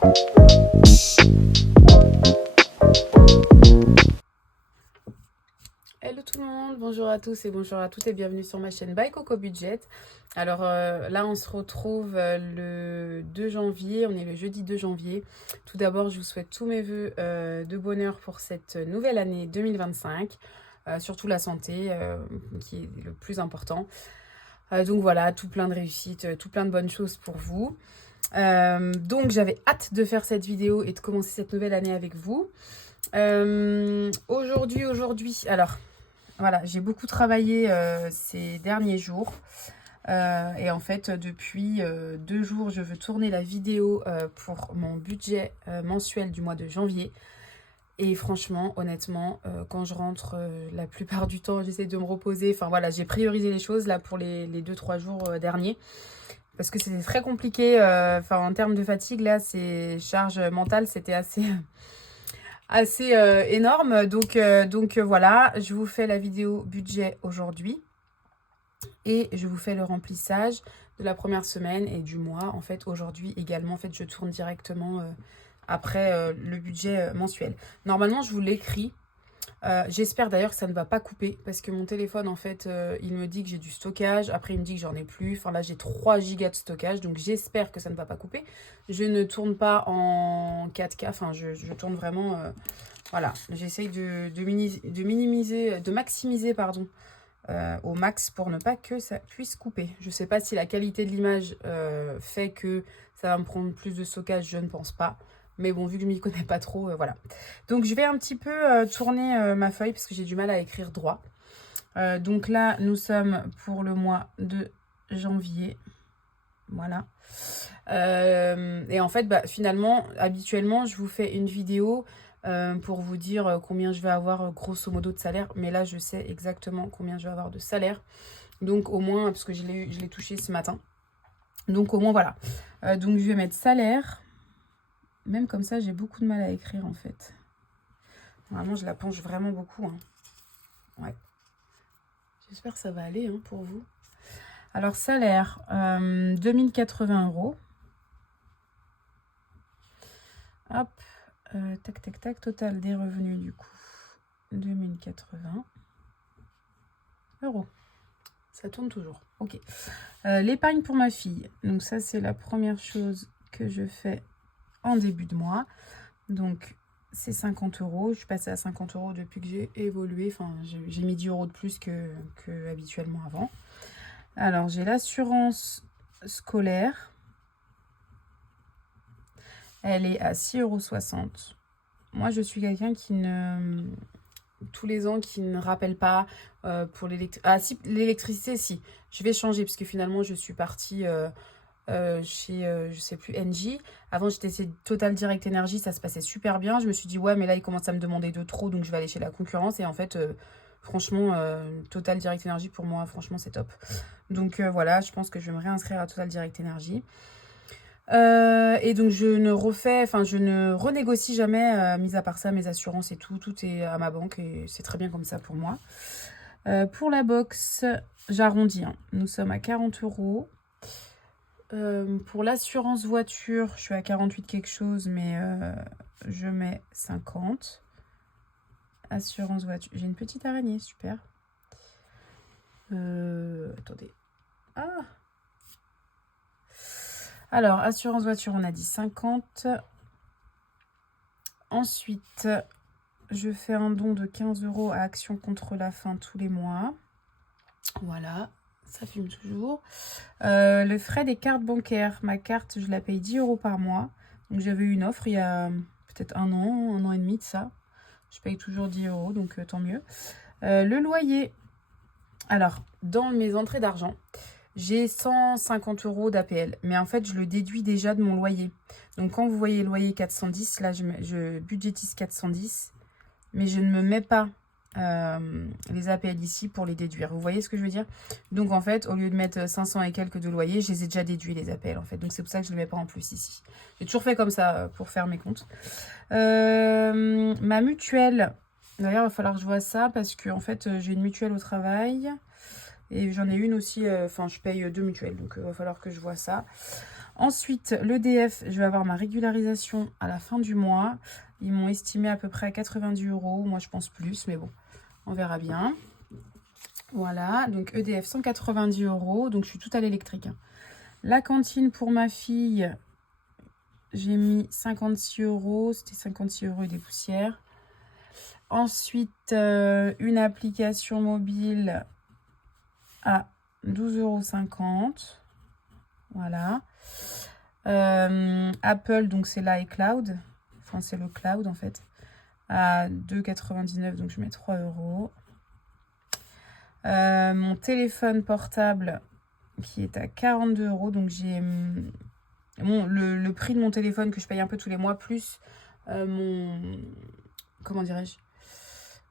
Hello tout le monde, bonjour à tous et bonjour à toutes et bienvenue sur ma chaîne By Coco Budget. Alors là on se retrouve le 2 janvier, on est le jeudi 2 janvier. Tout d'abord je vous souhaite tous mes vœux de bonheur pour cette nouvelle année 2025. Surtout la santé qui est le plus important. Donc voilà, tout plein de réussite, tout plein de bonnes choses pour vous. Donc j'avais hâte de faire cette vidéo et de commencer cette nouvelle année avec vous. Aujourd'hui, alors voilà, j'ai beaucoup travaillé ces derniers jours. Et en fait, depuis 2 jours, je veux tourner la vidéo pour mon budget mensuel du mois de janvier. Et franchement, honnêtement, quand je rentre, la plupart du temps, j'essaie de me reposer. Enfin voilà, j'ai priorisé les choses là pour les 2-3 jours derniers. Parce que c'était très compliqué. En termes de fatigue, là, ces charges mentales, c'était assez énorme. Donc voilà, je vous fais la vidéo budget aujourd'hui. Et je vous fais le remplissage de la première semaine et du mois. En fait, aujourd'hui également, en fait, je tourne directement après le budget mensuel. Normalement, je vous l'écris. J'espère d'ailleurs que ça ne va pas couper parce que mon téléphone, en fait, il me dit que j'ai du stockage. Après, il me dit que j'en ai plus. Enfin, là, j'ai 3 gigas de stockage. Donc, j'espère que ça ne va pas couper. Je ne tourne pas en 4K. Enfin, je tourne vraiment... voilà, j'essaye de minimiser, de maximiser, pardon, au max pour ne pas que ça puisse couper. Je ne sais pas si la qualité de l'image fait que ça va me prendre plus de stockage, je ne pense pas. Mais bon, vu que je ne m'y connais pas trop, voilà. Donc, je vais un petit peu tourner ma feuille parce que j'ai du mal à écrire droit. Donc là, nous sommes pour le mois de janvier. Voilà. Et en fait, finalement, habituellement, je vous fais une vidéo pour vous dire combien je vais avoir grosso modo de salaire. Mais là, je sais exactement combien je vais avoir de salaire. Donc au moins, parce que je l'ai touché ce matin. Donc au moins, voilà. Donc je vais mettre salaire. Même comme ça, j'ai beaucoup de mal à écrire en fait. Vraiment, je la penche vraiment beaucoup. Hein. Ouais. J'espère que ça va aller pour vous. Alors salaire, 2080 €. Hop. Tac, total des revenus du coup, 2080 €. Ça tourne toujours, ok. L'épargne pour ma fille, donc ça c'est la première chose que je fais en début de mois. Donc c'est 50 €, je suis passée à 50 € depuis que j'ai évolué, enfin j'ai mis 10 € de plus que habituellement avant. Alors j'ai l'assurance scolaire. Elle est à 6,60 €. Moi, je suis quelqu'un qui ne... tous les ans, qui ne rappelle pas pour l'électricité. Ah si, l'électricité, si. Je vais changer parce que finalement, je suis partie chez, je sais plus, Engie. Avant, j'étais chez Total Direct Energy, ça se passait super bien. Je me suis dit, ouais, mais là, il commence à me demander de trop, donc je vais aller chez la concurrence. Et en fait, franchement, Total Direct Energy, pour moi, franchement, c'est top. Donc voilà, je pense que je vais me réinscrire à Total Direct Energy. Et donc je ne renégocie jamais, mis à part ça, mes assurances et tout est à ma banque et c'est très bien comme ça pour moi. Pour la box, j'arrondis, nous sommes à 40 €. Pour l'assurance voiture, je suis à 48 quelque chose, mais je mets 50. Assurance voiture, j'ai une petite araignée, super. Attendez. Ah! Alors, assurance voiture, on a dit 50. Ensuite, je fais un don de 15 € à Action contre la faim tous les mois. Voilà, ça fume toujours. Le frais des cartes bancaires. Ma carte, je la paye 10 € par mois. Donc, j'avais eu une offre il y a peut-être un an et demi de ça. Je paye toujours 10 €, donc tant mieux. Le loyer. Alors, dans mes entrées d'argent, j'ai 150 € d'APL, mais en fait, je le déduis déjà de mon loyer. Donc, quand vous voyez loyer 410, là, je budgétise 410, mais je ne me mets pas les APL ici pour les déduire. Vous voyez ce que je veux dire? Donc, en fait, au lieu de mettre 500 et quelques de loyer, je les ai déjà déduits, les APL, en fait. Donc, c'est pour ça que je ne les mets pas en plus ici. J'ai toujours fait comme ça pour faire mes comptes. Ma mutuelle, d'ailleurs, il va falloir que je vois ça parce que, en fait, j'ai une mutuelle au travail. Et j'en ai une aussi, je paye 2 mutuelles, donc il va falloir que je vois ça. Ensuite, l'EDF, je vais avoir ma régularisation à la fin du mois. Ils m'ont estimé à peu près à 90 €. Moi, je pense plus, mais bon, on verra bien. Voilà, donc EDF 190 €. Donc, je suis tout à l'électrique, hein. La cantine pour ma fille, j'ai mis 56 €. C'était 56 € et des poussières. Ensuite, une application mobile à 12,50 €. Voilà. Apple, donc c'est l'iCloud. Enfin, c'est le cloud en fait. À 2,99 €, donc je mets 3 €. Mon téléphone portable qui est à 42 €. Donc j'ai le prix de mon téléphone que je paye un peu tous les mois, plus mon... Comment dirais-je,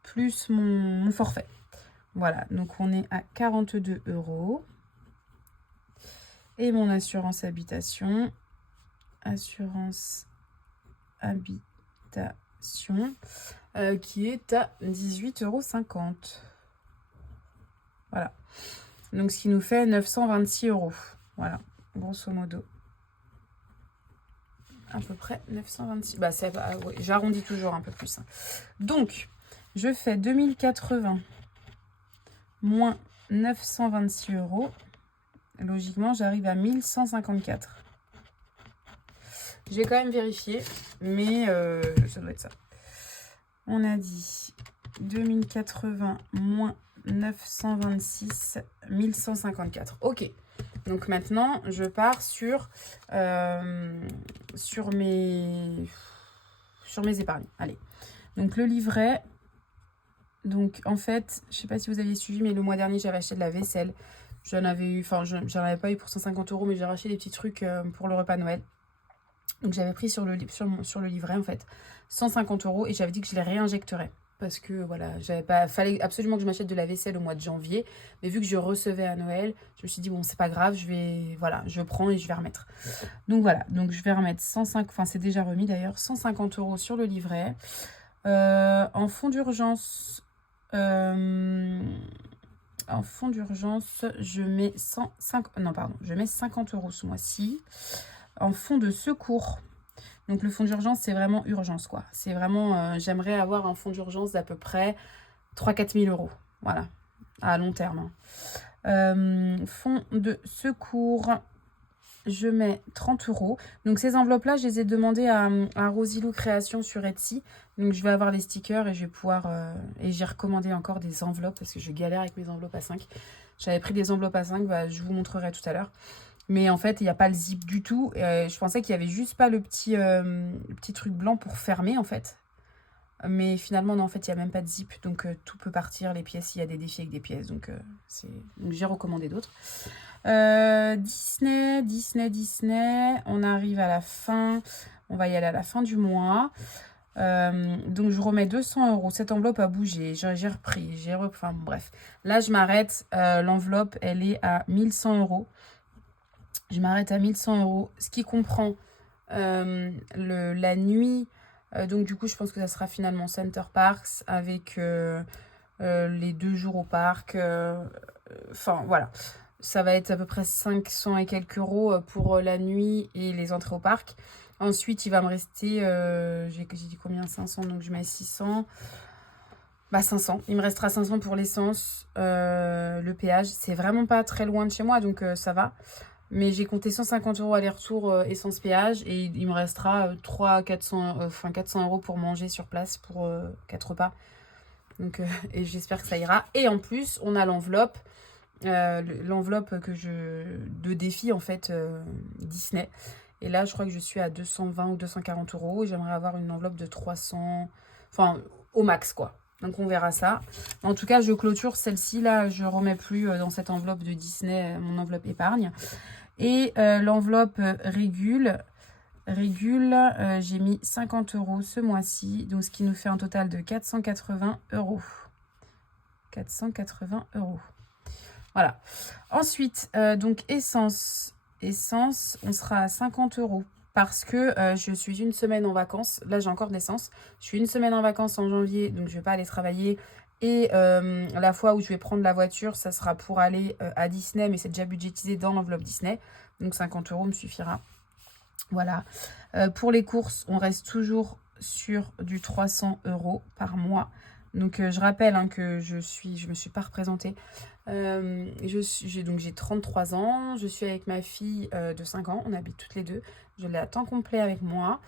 plus mon forfait. Voilà, donc on est à 42 €. Et mon assurance habitation. Assurance habitation qui est à 18,50 €. Voilà. Donc ce qui nous fait 926 €. Voilà, grosso modo. À peu près 926. Bah, oui, j'arrondis toujours un peu plus, hein. Donc, je fais 2080 moins 926 €. Logiquement, j'arrive à 1154. J'ai quand même vérifié, mais ça doit être ça. On a dit 2080 moins 926, 1154. Ok. Donc maintenant, je pars sur mes épargnes. Allez. Donc le livret. Donc en fait, je sais pas si vous aviez suivi, mais le mois dernier, j'avais acheté de la vaisselle. J'en avais pas eu pour 150 €, mais j'ai racheté des petits trucs pour le repas de Noël. Donc j'avais pris sur le livret en fait 150 € et j'avais dit que je les réinjecterais. Parce que voilà, fallait absolument que je m'achète de la vaisselle au mois de janvier. Mais vu que je recevais à Noël, je me suis dit bon, c'est pas grave, je prends et je vais remettre. Donc voilà, donc je vais remettre 105, enfin c'est déjà remis d'ailleurs, 150 € sur le livret. En fonds d'urgence, je mets 50 € ce mois-ci. En fonds de secours. Donc le fonds d'urgence, c'est vraiment urgence, quoi. C'est vraiment, j'aimerais avoir un fonds d'urgence d'à peu près 3 000 - 4 000 €. Voilà, à long terme, hein. Fonds de secours, je mets 30 €. Donc ces enveloppes-là, je les ai demandées à Rosilou Création sur Etsy. Donc je vais avoir les stickers et je vais pouvoir... et j'ai recommandé encore des enveloppes parce que je galère avec mes enveloppes à 5. J'avais pris des enveloppes à 5, bah, je vous montrerai tout à l'heure. Mais en fait, il n'y a pas le zip du tout. Je pensais qu'il n'y avait juste pas le petit truc blanc pour fermer, en fait. Mais finalement, non, en fait, il n'y a même pas de zip. Donc, tout peut partir, les pièces, il y a des défis avec des pièces. Donc, j'ai recommandé d'autres. Disney. On arrive à la fin. On va y aller à la fin du mois. Donc, je remets 200 €. Cette enveloppe a bougé. J'ai repris. Enfin, bref. Là, je m'arrête. L'enveloppe, elle est à 1100 €. Je m'arrête à 1100 €, ce qui comprend la nuit. Donc du coup, je pense que ça sera finalement Center Parcs avec les 2 jours au parc. Enfin, voilà. Ça va être à peu près 500 et quelques € pour la nuit et les entrées au parc. Ensuite, il va me rester... j'ai dit combien? 500, donc je mets 600. Bah 500. Il me restera 500 pour l'essence, le péage. C'est vraiment pas très loin de chez moi, donc ça va. Mais j'ai compté 150 € aller-retour essence péage et il me restera 400 € pour manger sur place pour 4 repas. Donc, et j'espère que ça ira. Et en plus, on a l'enveloppe de défi en fait Disney. Et là, je crois que je suis à 220 ou 240 € et j'aimerais avoir une enveloppe de 300, enfin au max quoi. Donc on verra ça. En tout cas, je clôture celle-ci là, je remets plus dans cette enveloppe de Disney, mon enveloppe épargne. Et l'enveloppe régule, j'ai mis 50 € ce mois-ci, donc ce qui nous fait un total de 480 €. 480 €. Voilà. Ensuite, donc essence, on sera à 50 € parce que je suis une semaine en vacances. Là, j'ai encore de l'essence. Je suis une semaine en vacances en janvier, donc je ne vais pas aller travailler. Et la fois où je vais prendre la voiture, ça sera pour aller à Disney, mais c'est déjà budgétisé dans l'enveloppe Disney. Donc 50 € me suffira. Voilà. Pour les courses, on reste toujours sur du 300 € par mois. Donc, je rappelle hein, que je me suis pas représentée. Donc j'ai 33 ans. Je suis avec ma fille de 5 ans. On habite toutes les deux. Je l'ai à temps complet avec moi.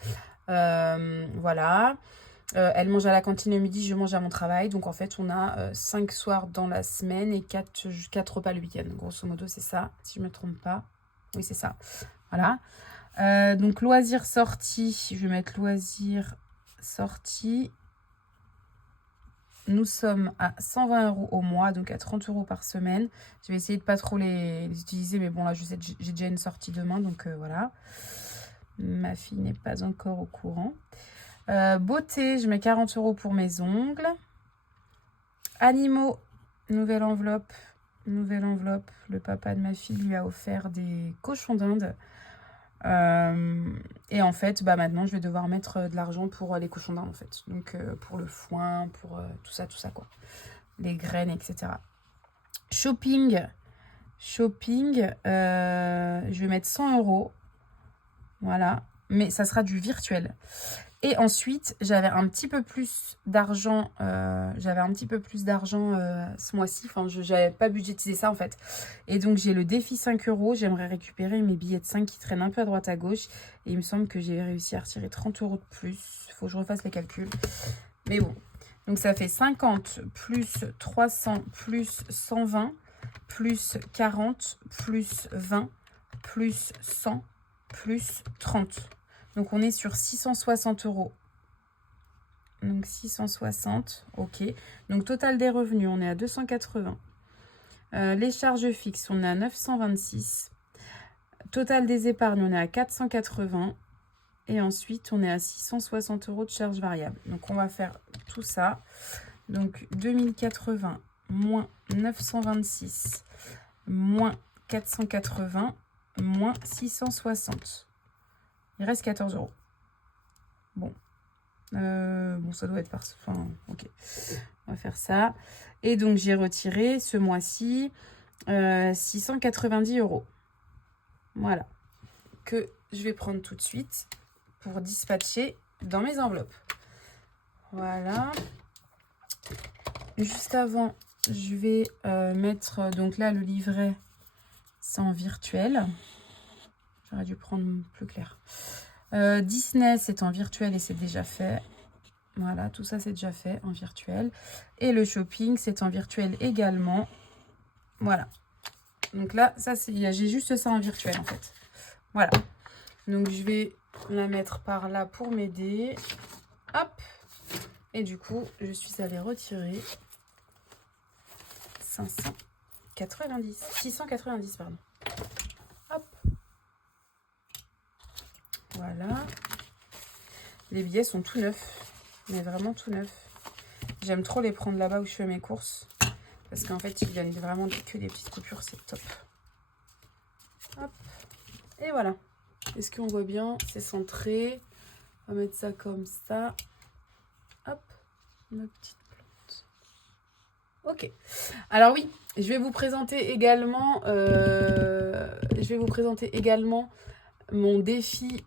Voilà. Elle mange à la cantine le midi, je mange à mon travail. Donc en fait, on a 5 soirs dans la semaine et 4 repas le week-end. Grosso modo, c'est ça, si je ne me trompe pas. Oui, c'est ça. Voilà. Donc loisirs sorties, je vais mettre loisirs sorties. Nous sommes à 120 € au mois, donc à 30 € par semaine. Je vais essayer de pas trop les utiliser, mais bon là je sais que j'ai déjà une sortie demain, donc voilà. Ma fille n'est pas encore au courant. Beauté, je mets 40 € pour mes ongles. Animaux, nouvelle enveloppe. Nouvelle enveloppe. Le papa de ma fille lui a offert des cochons d'Inde. Et en fait, bah maintenant, je vais devoir mettre de l'argent pour les cochons d'Inde, en fait. Donc, pour le foin, pour tout ça, quoi. Les graines, etc. Shopping. Shopping, je vais mettre 100 €. Voilà. Mais ça sera du virtuel. Et ensuite, j'avais un petit peu plus d'argent ce mois-ci. Enfin, je n'avais pas budgétisé ça en fait. Et donc, j'ai le défi 5 €. J'aimerais récupérer mes billets de 5 qui traînent un peu à droite à gauche. Et il me semble que j'ai réussi à retirer 30 € de plus. Il faut que je refasse les calculs. Mais bon. Donc, ça fait 50 plus 300 plus 120 plus 40 plus 20 plus 100 plus 30. Donc, on est sur 660 €. Donc, 660, ok. Donc, total des revenus, on est à 280. Les charges fixes, on est à 926. Total des épargnes, on est à 480. Et ensuite, on est à 660 € de charges variables. Donc, on va faire tout ça. Donc, 2080 moins 926 moins 480 moins 660. Il reste 14 €. Bon. Bon, ça doit être par... Enfin, ok. On va faire ça. Et donc, j'ai retiré ce mois-ci 690 €. Voilà. Que je vais prendre tout de suite pour dispatcher dans mes enveloppes. Voilà. Juste avant, je vais mettre... Donc là, le livret, c'est en virtuel. J'aurais dû prendre plus clair. Disney, c'est en virtuel et c'est déjà fait. Voilà, tout ça, c'est déjà fait en virtuel. Et le shopping, c'est en virtuel également. Voilà. Donc là, ça, j'ai juste ça en virtuel, en fait. Voilà. Donc, je vais la mettre par là pour m'aider. Hop. Et du coup, je suis allée retirer 690, pardon. Hop. Voilà. Les billets sont tout neufs. Mais vraiment tout neufs. J'aime trop les prendre là-bas où je fais mes courses. Parce qu'en fait, ils viennent vraiment que des petites coupures. C'est top. Hop. Et voilà. Est-ce qu'on voit bien? C'est centré. On va mettre ça comme ça. Hop. Ma petite plante. Ok. Alors oui, je vais vous présenter également... mon défi...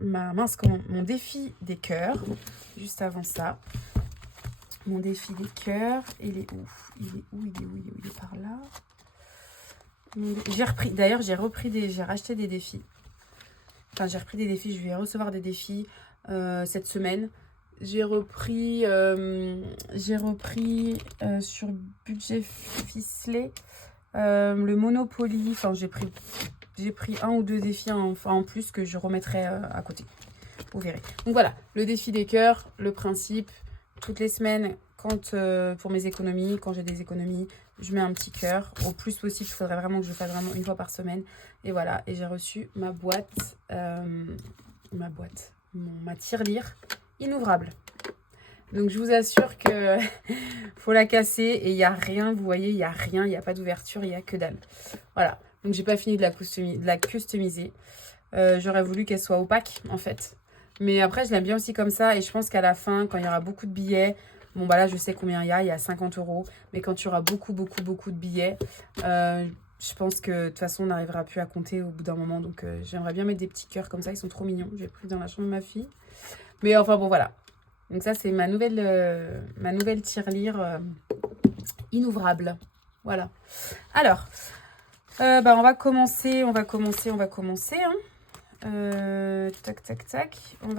mon défi des cœurs. Juste avant ça. Mon défi des cœurs. Il est où? Il est par là. J'ai repris. D'ailleurs, j'ai racheté des défis. Enfin, j'ai repris des défis. Je vais recevoir des défis cette semaine. J'ai repris sur budget ficelé le Monopoly. Enfin, j'ai pris 1 ou 2 défis en plus que je remettrai à côté. Vous verrez. Donc voilà, le défi des cœurs, le principe. Toutes les semaines, pour mes économies, quand j'ai des économies, je mets un petit cœur. Au plus possible, il faudrait vraiment que je le fasse vraiment une fois par semaine. Et voilà, et j'ai reçu ma boîte, ma tirelire inouvrable. Donc je vous assure que faut la casser et il n'y a rien, vous voyez, il n'y a rien, il n'y a pas d'ouverture, il n'y a que dalle. Voilà, donc j'ai pas fini de la customiser. J'aurais voulu qu'elle soit opaque en fait. Mais après, je l'aime bien aussi comme ça. Et je pense qu'à la fin, quand il y aura beaucoup de billets... Bon, là, je sais combien il y a 50 €. Mais quand il y aura beaucoup de billets, je pense que de toute façon, on n'arrivera plus à compter au bout d'un moment. Donc, j'aimerais bien mettre des petits cœurs comme ça. Ils sont trop mignons. J'ai pris dans la chambre de ma fille. Mais enfin, bon, voilà. Donc, ça, c'est ma nouvelle tirelire inouvrable. Voilà. Alors, bah, on va commencer. Hein. Tac, tac, tac. On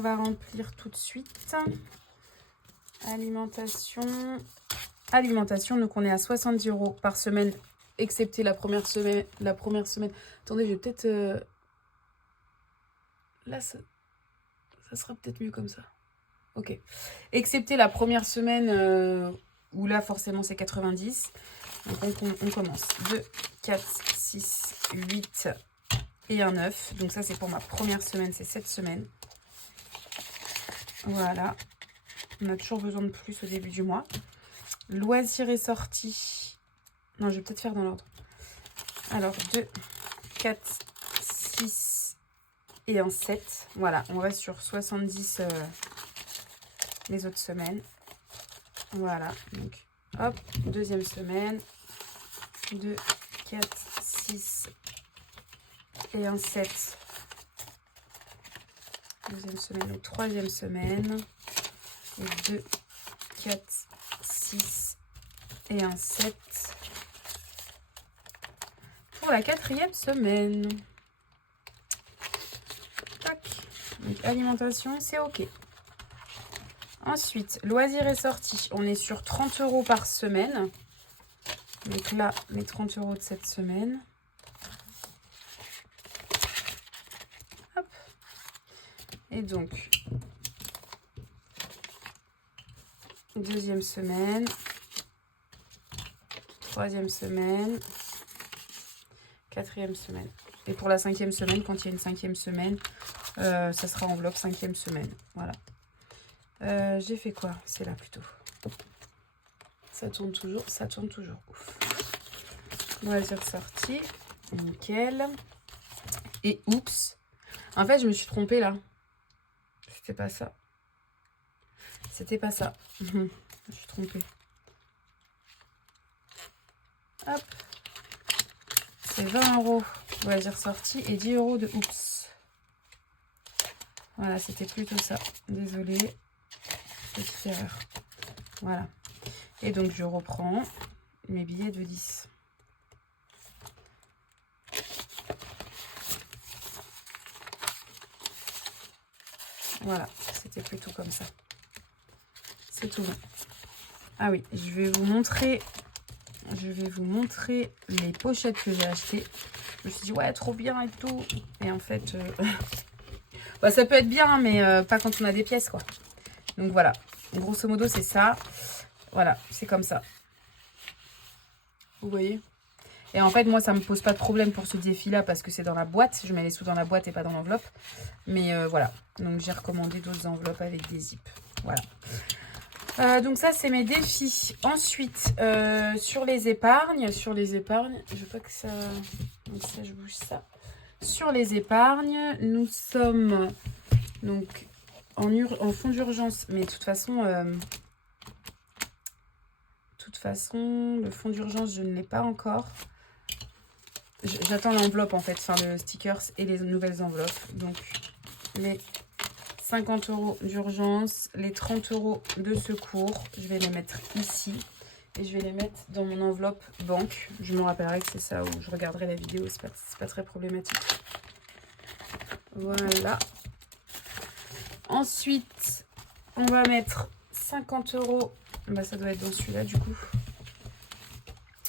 va remplir tout de suite. Alimentation. Donc on est à 70 € par semaine, excepté la première semaine. Attendez, je vais peut-être... Là, ça sera peut-être mieux comme ça. Ok. Excepté la première semaine, où là, forcément, c'est 90. Donc on commence. 2, 4, 6, 8 et un 9. Donc ça, c'est pour ma première semaine, c'est cette semaine. Voilà. On a toujours besoin de plus au début du mois. Loisirs et sorties. Non, je vais peut-être faire dans l'ordre. Alors, 2, 4, 6 et un 7. Voilà, on reste sur 70 les autres semaines. Voilà, donc hop, deuxième semaine. 2, 4, 6 et un 7. Deuxième semaine et troisième semaine. Et 2, 4, 6 et un 7. Pour la quatrième semaine. Tac. Donc alimentation, c'est ok. Ensuite, loisirs et sorties. On est sur 30 € par semaine. Donc là, les 30 € de cette semaine. Hop. Et donc, deuxième semaine. Troisième semaine. Quatrième semaine. Et pour la cinquième semaine, quand il y a une cinquième semaine, ça sera enveloppe cinquième semaine. Voilà. J'ai fait quoi? C'est là plutôt. Ça tourne toujours. Ouf. Loisirs sortis. Nickel. Et oups. En fait, je me suis trompée là. C'était pas ça. Je me suis trompée. Hop. C'est 20 € loisirs sortis et 10 € de oups. Voilà, c'était plutôt ça. Désolée. Petite erreur. Voilà. Et donc, je reprends mes billets de 10. Voilà, c'était plutôt comme ça. C'est tout bon. Ah oui, je vais vous montrer les pochettes que j'ai achetées. Je me suis dit, ouais, trop bien et tout. Et en fait, bah, ça peut être bien, mais pas quand on a des pièces, quoi. Donc voilà, grosso modo, c'est ça. Voilà, c'est comme ça. Vous voyez? Et en fait, moi, ça me pose pas de problème pour ce défi-là parce que c'est dans la boîte. Je mets les sous dans la boîte et pas dans l'enveloppe. Mais voilà, donc j'ai recommandé d'autres enveloppes avec des zips. Voilà. Donc ça, c'est mes défis. Ensuite, sur les épargnes, je veux pas que ça... Donc ça, je bouge ça. Sur les épargnes, nous sommes donc en fonds d'urgence. Mais de toute façon, le fonds d'urgence, je ne l'ai pas encore. J'attends l'enveloppe, en fait, enfin le stickers et les nouvelles enveloppes. Donc, les 50 € d'urgence, les 30 € de secours, je vais les mettre ici. Et je vais les mettre dans mon enveloppe banque. Je me rappellerai que c'est ça où je regarderai la vidéo. C'est pas très problématique. Voilà. Ensuite, on va mettre 50 €. Bah, ça doit être dans celui-là du coup.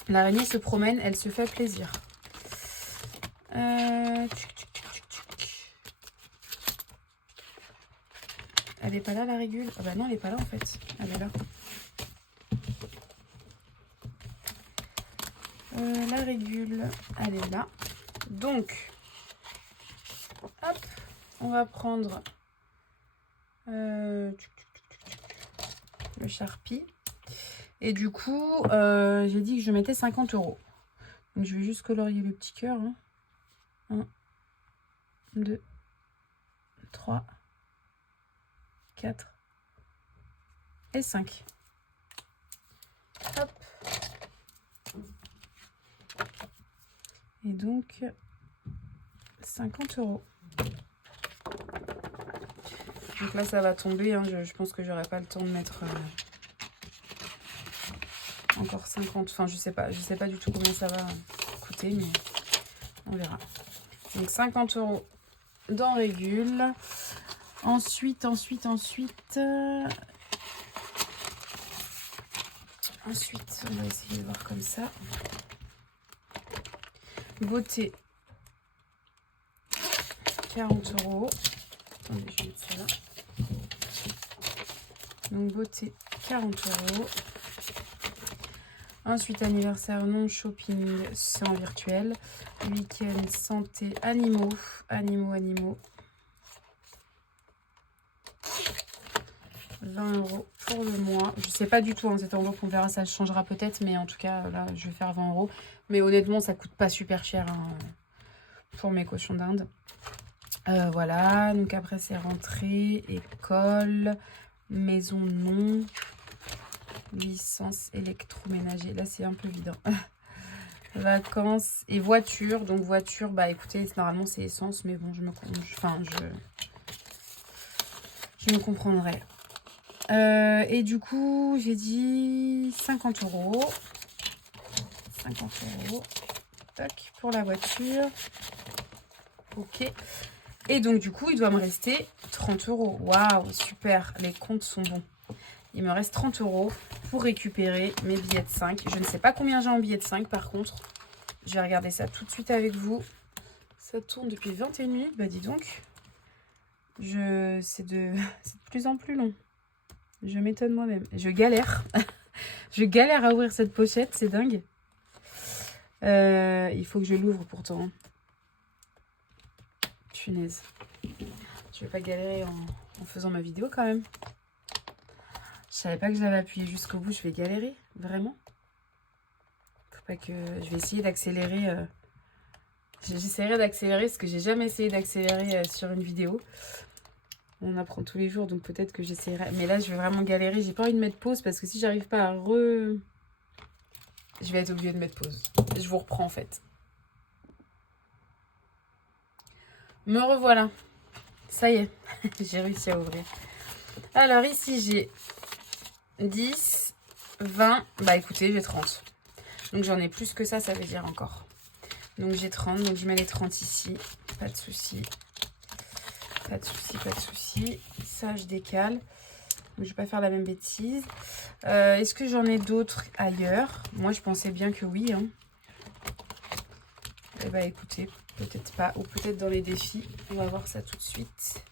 L'araignée se promène, elle se fait plaisir. Elle est pas là, la régule? Ah bah non, elle est pas là en fait. Elle est là. La régule, elle est là. Donc, hop, on va prendre le Sharpie. Et du coup, j'ai dit que je mettais 50 €. Donc, je vais juste colorier le petit cœur. 1, 2, 3, 4 et 5. Hop. Et donc, 50 €. Donc là, ça va tomber. Hein. Je pense que j'aurai pas le temps de mettre encore 50. Enfin, je sais pas du tout combien ça va coûter, mais on verra. Donc 50 € dans Régule. Ensuite, on va essayer de voir comme ça. Beauté, 40 €. Attendez, je vais mettre ça là. Donc beauté, 40 €. Ensuite, anniversaire non shopping sans virtuel. Week-end santé animaux. 20 € pour le mois. Je sais pas du tout, hein, cette enveloppe, on verra, ça changera peut-être. Mais en tout cas, là, je vais faire 20 €. Mais honnêtement, ça coûte pas super cher hein, pour mes cochons d'Inde. Voilà, donc après c'est rentrée, école, maison non, licence électroménager. Là c'est un peu vide. Hein. Vacances et voiture. Donc voiture, bah écoutez, normalement c'est essence, mais bon, je me comprendrai. Et du coup, j'ai dit 50 €. 50 €. Tac, pour la voiture. Ok. Et donc, du coup, il doit me rester 30 €. Waouh, super. Les comptes sont bons. Il me reste 30 € pour récupérer mes billets de 5. Je ne sais pas combien j'ai en billets de 5, par contre. Je vais regarder ça tout de suite avec vous. Ça tourne depuis 21 minutes. Bah, dis donc. C'est de plus en plus long. Je m'étonne moi-même. Je galère. Je galère à ouvrir cette pochette. C'est dingue. Il faut que je l'ouvre pourtant. Punaise. Je vais pas galérer en faisant ma vidéo quand même. Je savais pas que je l'avais appuyé jusqu'au bout. Je vais galérer, vraiment. Faut pas que... Je vais essayer d'accélérer. J'essaierai d'accélérer parce que j'ai jamais essayé d'accélérer sur une vidéo. On apprend tous les jours, donc peut-être que j'essaierai. Mais là, je vais vraiment galérer. J'ai pas envie de mettre pause parce que si j'arrive pas à je vais être obligée de mettre pause. Je vous reprends en fait. Me revoilà. Ça y est, j'ai réussi à ouvrir. Alors ici, j'ai 10, 20. Bah écoutez, j'ai 30. Donc j'en ai plus que ça veut dire encore. Donc j'ai 30, donc je mets les 30 ici. Pas de souci. Pas de souci, pas de souci. Ça, je décale. Donc je vais pas faire la même bêtise. Est-ce que j'en ai d'autres ailleurs? Moi, je pensais bien que oui. Hein. Eh bah écoutez, peut-être pas. Ou peut-être dans les défis. On va voir ça tout de suite.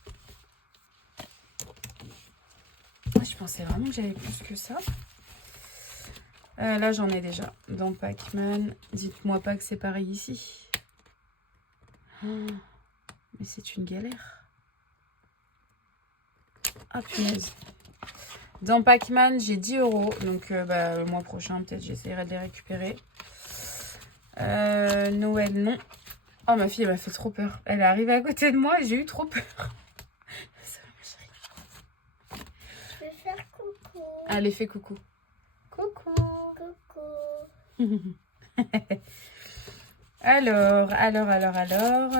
Je pensais vraiment que j'avais plus que ça. Là, j'en ai déjà. Dans Pac-Man. Dites-moi pas que c'est pareil ici. Oh, mais c'est une galère. Ah, punaise. Dans Pac-Man, j'ai 10 €. Donc, le mois prochain, peut-être, j'essaierai de les récupérer. Noël, non. Oh, ma fille, elle m'a fait trop peur. Elle est arrivée à côté de moi et j'ai eu trop peur. Je vais faire coucou. Allez, fais coucou. Coucou. Coucou. Alors.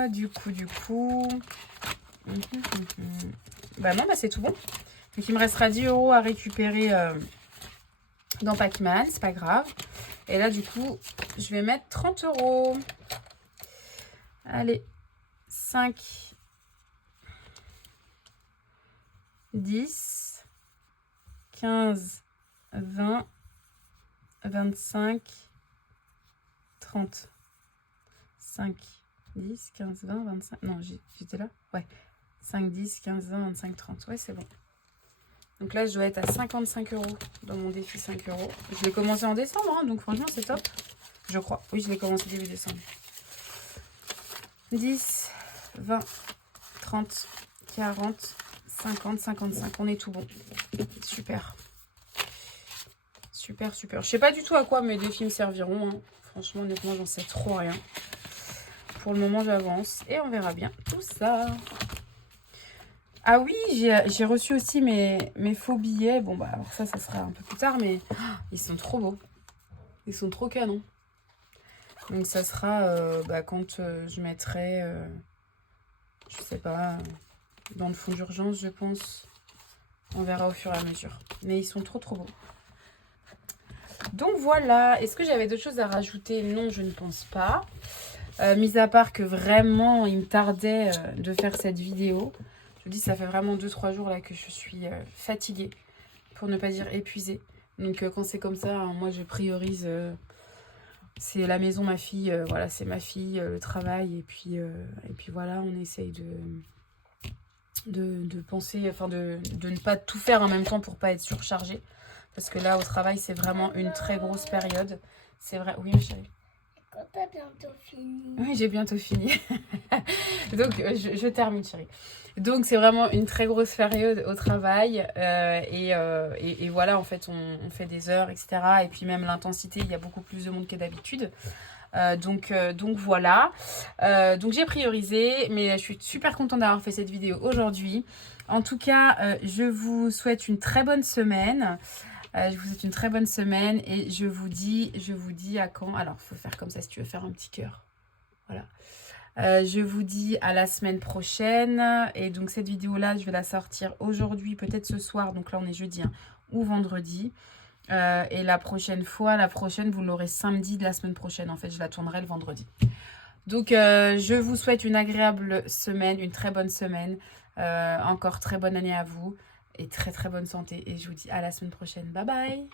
Du coup. Bah non, bah c'est tout bon. Donc il me restera 10 € à récupérer dans Pac-Man, c'est pas grave. Et là, du coup, je vais mettre 30 €. Allez, 5, 10, 15, 20, 25, 30. 5, 10, 15, 20, 25. Non, j'étais là? Ouais. 5, 10, 15, 20, 25, 30. Ouais, c'est bon. Donc là, je dois être à 55 € dans mon défi 5 €. Je l'ai commencé en décembre, hein, donc franchement, c'est top. Je crois. Oui, je l'ai commencé début décembre. 10, 20, 30, 40, 50, 55. On est tout bon. Super. Super, super. Je sais pas du tout à quoi mes défis me serviront. Hein. Franchement, honnêtement, j'en sais trop rien. Pour le moment, j'avance et on verra bien tout ça. Ah oui, j'ai reçu aussi mes faux billets. Bon, bah, alors ça sera un peu plus tard, mais ils sont trop beaux. Ils sont trop canons. Donc, ça sera quand je mettrai, je sais pas, dans le fond d'urgence, je pense. On verra au fur et à mesure. Mais ils sont trop beaux. Donc, voilà. Est-ce que j'avais d'autres choses à rajouter? Non, je ne pense pas. Mis à part que vraiment, il me tardait de faire cette vidéo. Je vous dis, ça fait vraiment 2-3 jours là que je suis fatiguée, pour ne pas dire épuisée. Donc quand c'est comme ça, moi je priorise, c'est la maison, ma fille, voilà, c'est ma fille, le travail, et puis voilà, on essaye de penser, enfin de ne pas tout faire en même temps pour pas être surchargée. Parce que là, au travail, c'est vraiment une très grosse période. C'est vrai, oui, ma chérie. Quand t'as bientôt fini? Oui, j'ai bientôt fini. Donc, je termine, chérie. Donc, c'est vraiment une très grosse période au travail. Et voilà, en fait, on fait des heures, etc. Et puis, même l'intensité, il y a beaucoup plus de monde que d'habitude. Donc voilà. Donc, j'ai priorisé. Mais je suis super contente d'avoir fait cette vidéo aujourd'hui. En tout cas, je vous souhaite une très bonne semaine. Je vous souhaite une très bonne semaine et je vous dis à quand. Alors, il faut faire comme ça si tu veux faire un petit cœur. Voilà. Je vous dis à la semaine prochaine. Et donc, cette vidéo-là, je vais la sortir aujourd'hui, peut-être ce soir. Donc là, on est jeudi ou vendredi. Et la prochaine, vous l'aurez samedi de la semaine prochaine. En fait, je la tournerai le vendredi. Donc, je vous souhaite une agréable semaine, une très bonne semaine. Encore très bonne année à vous. Et très très bonne santé. Et je vous dis à la semaine prochaine. Bye bye.